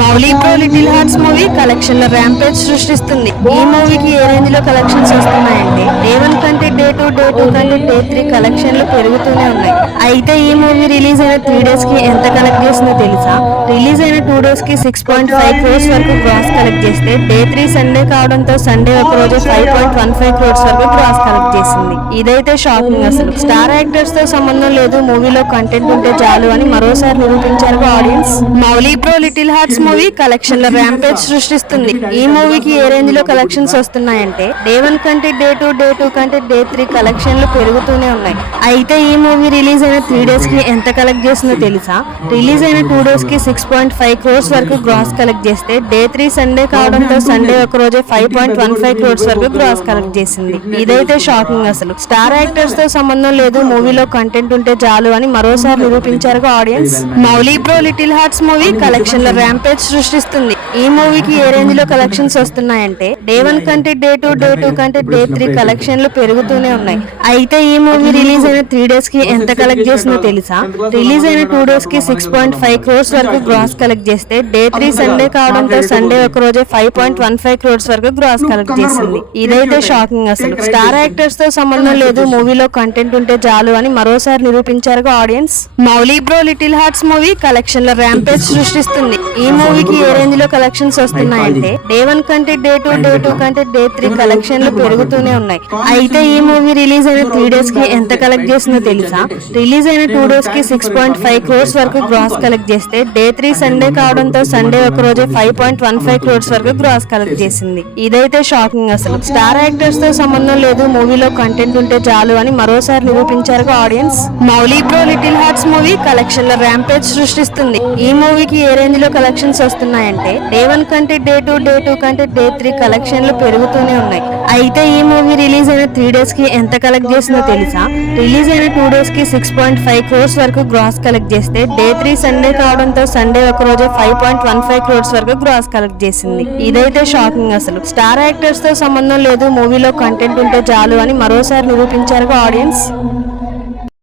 Mouli pro little hearts movie collection లో rampage సృష్టిస్తుంది. ఈ మూవీకి ఏ రేంజ్ లో కలెక్షన్స్ వస్తున్నాయంటే డే 1 కంటే డే 2 కంటే డే 3 కలెక్షన్లు పెరుగుతూనే ఉన్నాయి. అయితే ఈ మూవీ రిలీజ్ అయిన 3 డేస్ కి ఎంత కలెక్ట్ చేసిందో తెలుసా? రిలీజ్ అయిన 2 డేస్ కి 6.5 crores వరకు గ్రాస్ కలెక్ట్ చేస్తే డే 3 సండే కావడంతో సండే ఒక రోజు 5.15 crores వరకు గ్రాస్ కలెక్ట్ చేసింది. ఇదైతే షాకింగ్. అసలు స్టార్ యాక్టర్స్ తో సంబంధం లేదు, మూవీలో కంటెంట్ ఉంటే చాలు అని మరోసారి నిరూపించారు audience. Mouli pro little hearts movie collection లో ర్యాంపేజ్ సృష్టిస్తుంది. ఈ మూవీకి ఏ రేంజ్ లో కలెక్షన్స్ వస్తున్నాయంటే డే 1 కంటే డే 2 కంటే డే 3 కలెక్షన్లు పెరుగుతూనే ఉన్నాయి. అయితే ఈ మూవీ రిలీజ్ అయిన 3 డేస్ కి ఎంత కలెక్ట్ చేసిందో తెలుసా? రిలీజ్ అయిన 2 డేస్ కి 6.5 crores వరకు గ్రాస్ కలెక్ట్ చేస్తే డే 3 సండే కావడంతో సండే ఒక రోజు 5.15 crores వరకు గ్రాస్ కలెక్ట్ చేసింది. ఇదైతే షాకింగ్. అసలు స్టార్ యాక్టర్స్ తో సంబంధం లేదు, మూవీలో కంటెంట్ ఉంటే చాలు అని మరోసారి నిరూపించారు audience. Mouli pro little hearts movie collection లో ర్యాంపేజ్ సృష్టిస్తుంది. ఈ మూవీకి ఏ రేంజ్ లో కలెక్షన్స్ వస్తున్నాయంటే డే 1 కంటే డే 2 కంటే డే 3 కలెక్షన్లు పెరుగుతూనే ఉన్నాయి. అయితే ఈ మూవీ రిలీజ్ అయిన 3 డేస్ కి ఎంత కలెక్ట్ చేసిందో తెలుసా? రిలీజ్ అయిన 2 డేస్ కి 6.5 crores వరకు గ్రాస్ కలెక్ట్ చేస్తే డే 3 సండే కావడంతో సండే ఒక రోజు 5.15 crores వరకు గ్రాస్ కలెక్ట్ చేసింది. ఇదైతే షాకింగ్. అసలు స్టార్ యాక్టర్స్ తో సంబంధం లేదు, మూవీలో కంటెంట్ ఉంటే చాలు అని మరోసారి నిరూపించారు audience. Mouli pro little hearts movie collection లో ర్యాంపేజ్ సృష్టిస్తుంది. ఈ మూవీకి ఏ రేంజ్ లో కలెక్షన్స్ వస్తున్నాయంటే డే 1 కంటే డే 2 కంటే డే 3 కలెక్షన్లు పెరుగుతూనే ఉన్నాయి. అయితే ఈ మూవీ రిలీజ్ అయిన 3 డేస్ కి ఎంత కలెక్ట్ చేసిందో తెలుసా? రిలీజ్ అయిన 2 డేస్ కి 6.5 crores వరకు గ్రాస్ కలెక్ట్ చేస్తే డే 3 సండే కావడంతో సండే ఒక రోజు 5.15 crores వరకు గ్రాస్ కలెక్ట్ చేసింది. ఇదైతే షాకింగ్. అసలు స్టార్ యాక్టర్స్ తో సంబంధం లేదు, మూవీలో కంటెంట్ ఉంటే చాలు అని మరోసారి నిరూపించారు audience. Mouli pro little hearts movie collection లో ర్యాంపేజ్ సృష్టిస్తుంది. ఈ మూవీకి ఏ రేంజ్ లో కలెక్షన్స్ వస్తున్నాయంటే డే 1 కంటే డే 2 కంటే డే 3 కలెక్షన్లు పెరుగుతూనే ఉన్నాయి. అయితే ఈ మూవీ రిలీజ్ అయిన 3 డేస్ కి ఎంత కలెక్ట్ చేసిందో తెలుసా? రిలీజ్ అయిన 2 డేస్ కి 6.5 crores వరకు గ్రాస్ కలెక్ట్ చేస్తే డే 3 సండే కావడంతో సండే ఒక రోజు 5.15 crores వరకు గ్రాస్ కలెక్ట్ చేసింది. ఇదైతే షాకింగ్. అసలు స్టార్ యాక్టర్స్ తో సంబంధం లేదు, మూవీలో కంటెంట్ ఉంటే చాలు అని మరోసారి నిరూపించారు ఆడియన్స్.